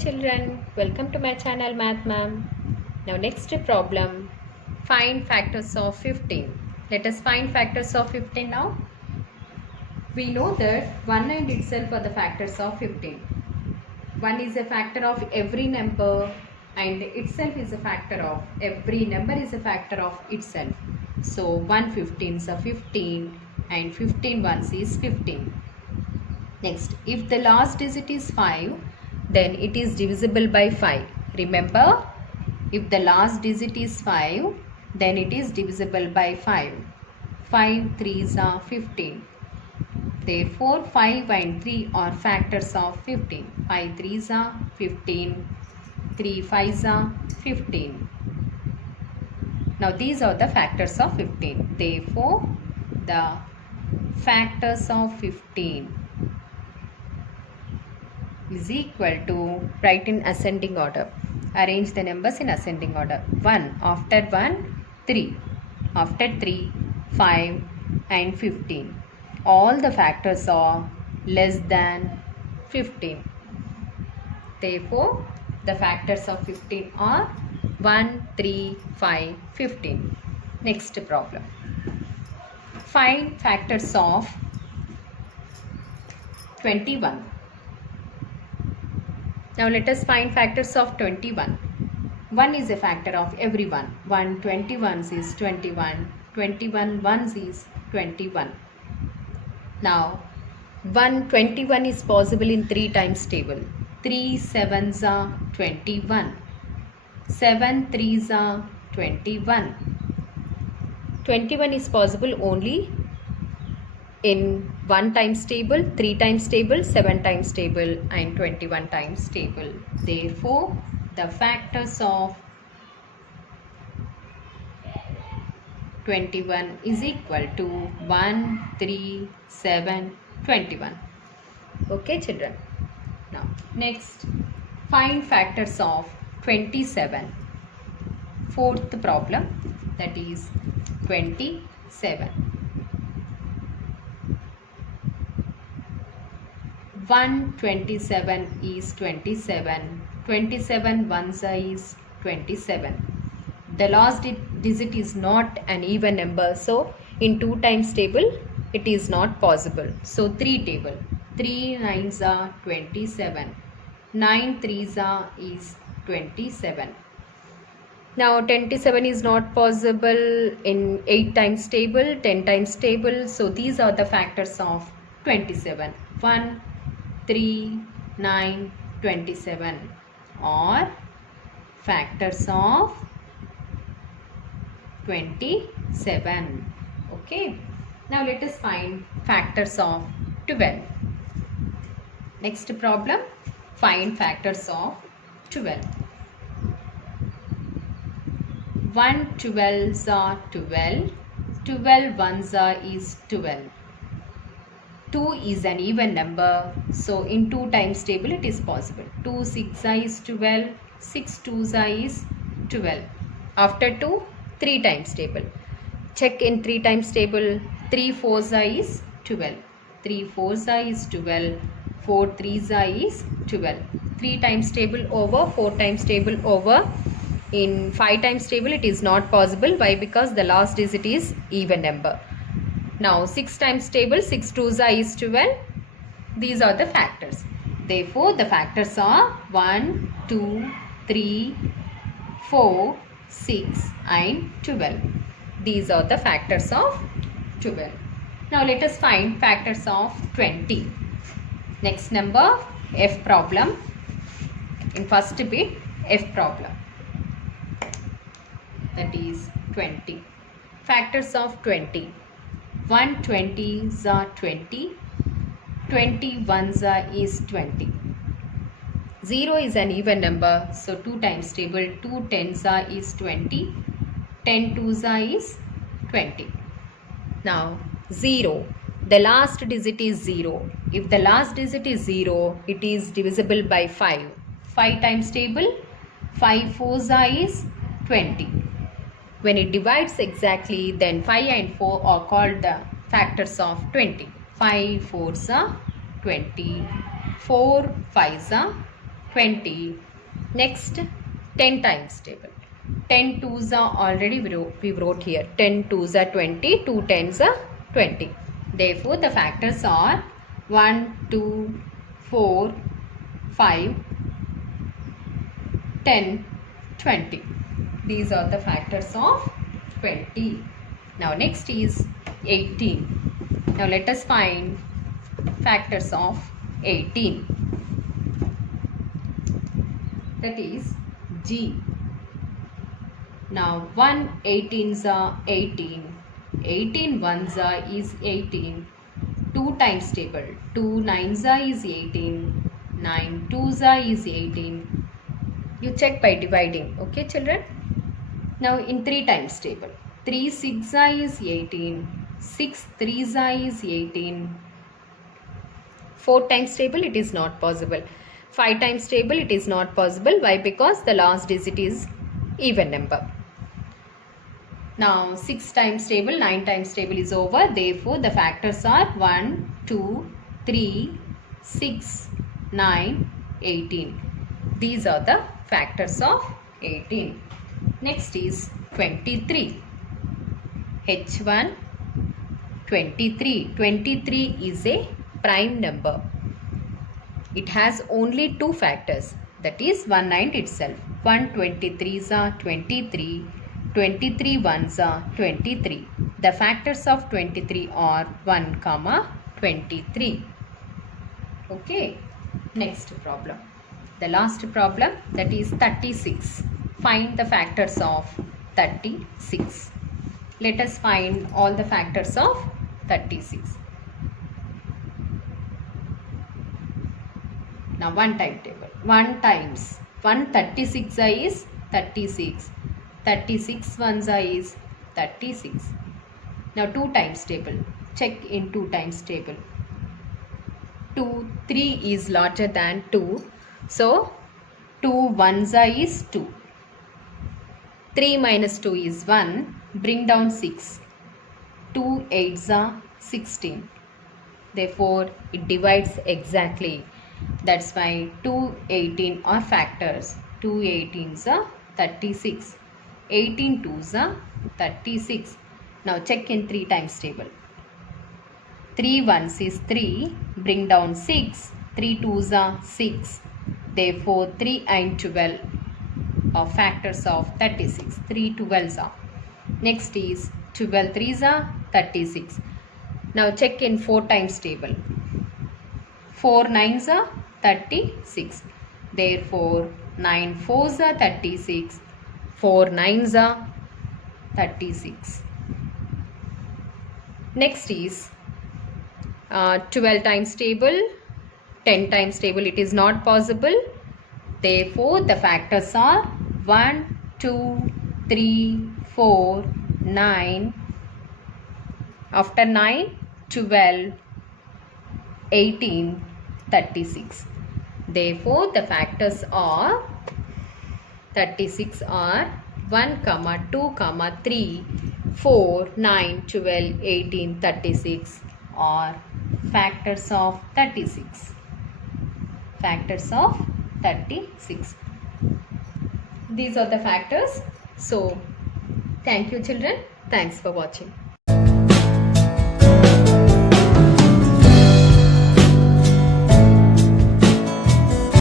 children, welcome to my channel Math Ma'am. Now next problem, find factors of 15. Let us find factors of 15 now. We know that 1 and itself are the factors of 15. 1 is a factor of every number and itself is a factor of every number is a factor of itself. So 1 15s are 15 and 15 ones is 15. Next, if the last digit is 5, then it is divisible by 5. Remember, if the last digit is 5, then it is divisible by 5. 5 3s are 15. Therefore, 5 and 3 are factors of 15. 5 3s are 15. 3 5s are 15. Now, these are the factors of 15. Therefore, the factors of 15 is equal to, write in ascending order. Arrange the numbers in ascending order. 1 after 1, 3. After 3, 5 and 15. All the factors are less than 15. Therefore, the factors of 15 are 1, 3, 5, 15. Next problem. Find factors of 21. Now let us find factors of 21. 1 is a factor of every one. 1 21s is 21. 21 ones is 21. Now 1 21 is possible in 3 times table. 3 7s are 21. 7 3s are 21. 21 is possible only in 1 times table, 3 times table, 7 times table and 21 times table. Therefore, the factors of 21 is equal to 1, 3, 7, 21. Okay children. Now next, find factors of 27. Fourth problem, that is 27. 1 27 is 27. 27 ones is 27. The last digit is not an even number, so in 2 times table it is not possible. So 3 table. 3 9s are 27. 9 3s are is 27. Now 27 is not possible in 8 times table, 10 times table. So these are the factors of 27. 1 3 9 27 are factors of 27. Okay. Now let us find factors of 12. Next problem, find factors of 12. 1 12s are 12. 12 ones are is 12. 2 is an even number, so in 2 times table it is possible. 2 6 is 12, 6 2s is 12. After 2, 3 times table. Check in 3 times table. 3 4s is 12. 3 4s is 12. 4 3s is 12. 3 times table over, 4 times table over. In 5 times table it is not possible. Why? Because the last digit is even number. Now 6 times table, 6 2s is 12. These are the factors. Therefore, the factors are 1, 2, 3, 4, 6 and 12. These are the factors of 12. Now let us find factors of 20. Next number, F problem. In first bit, F problem. That is 20. Factors of 20. 1 20s are 20. 21s are is 20. 0 is an even number, so 2 times table. 2 10s are is 20. 10 2s are is 20. Now 0. The last digit is 0. If the last digit is 0, it is divisible by 5. 5 times table. 5 4s are is 20. When it divides exactly, then 5 and 4 are called the factors of 20. 5 4s are 20. 4 5s are 20. Next, 10 times table. 10 twos are already we wrote here. 10 twos are 20, 2 tens are 20. Therefore, the factors are 1, 2, 4, 5, 10, 20. These are the factors of 20. Now next is 18. Now let us find factors of 18. That is G. Now 1 18s are 18. 18 ones are is 18. 2 times table. 2 9s are is 18. 9 2s are is 18. You check by dividing. Okay children. Now in 3 times table. 3 6 are is 18. 6 3s are is 18. 4 times table it is not possible. 5 times table it is not possible. Why? Because the last digit is even number. Now 6 times table, 9 times table is over. Therefore the factors are 1, 2, 3, 6, 9, 18. These are the factors of 18. Next is 23. H1 23. 23 is a prime number. It has only two factors, that is 1 and itself. 1 23s are 23. 23 ones are 23. The factors of 23 are 1, 23. Okay. Next problem. The last problem, that is 36. Find the factors of 36. Let us find all the factors of 36. Now 1 time table. 1 times 136 is 36. 36 ones is 36. Now 2 times table. Check in 2 times table. 3 is larger than 2. So 2 ones is 2. 3 minus 2 is 1. Bring down 6. 2 8s are 16. Therefore it divides exactly. That's why 2 18 are factors. 2 18s are 36. 18 2s are 36. Now check in 3 times table. 3 1s is 3. Bring down 6. 3 2s are 6. Therefore 3 and 12 are factors of 36. 3 12s are. Next is 12 3s are 36. Now check in 4 times table. 4 9s are 36. Therefore 9 4s are 36. 4 9s are 36. Next is 12 times table. 10 times table it is not possible. Therefore the factors are 1 2 3 4 9. After 9 12 18 36. Therefore the factors are 36 are 1, 2, 3, 4, 9, 12, 18, 36 are factors of 36. Factors of 36. These are the factors. So, thank you children. Thanks for watching.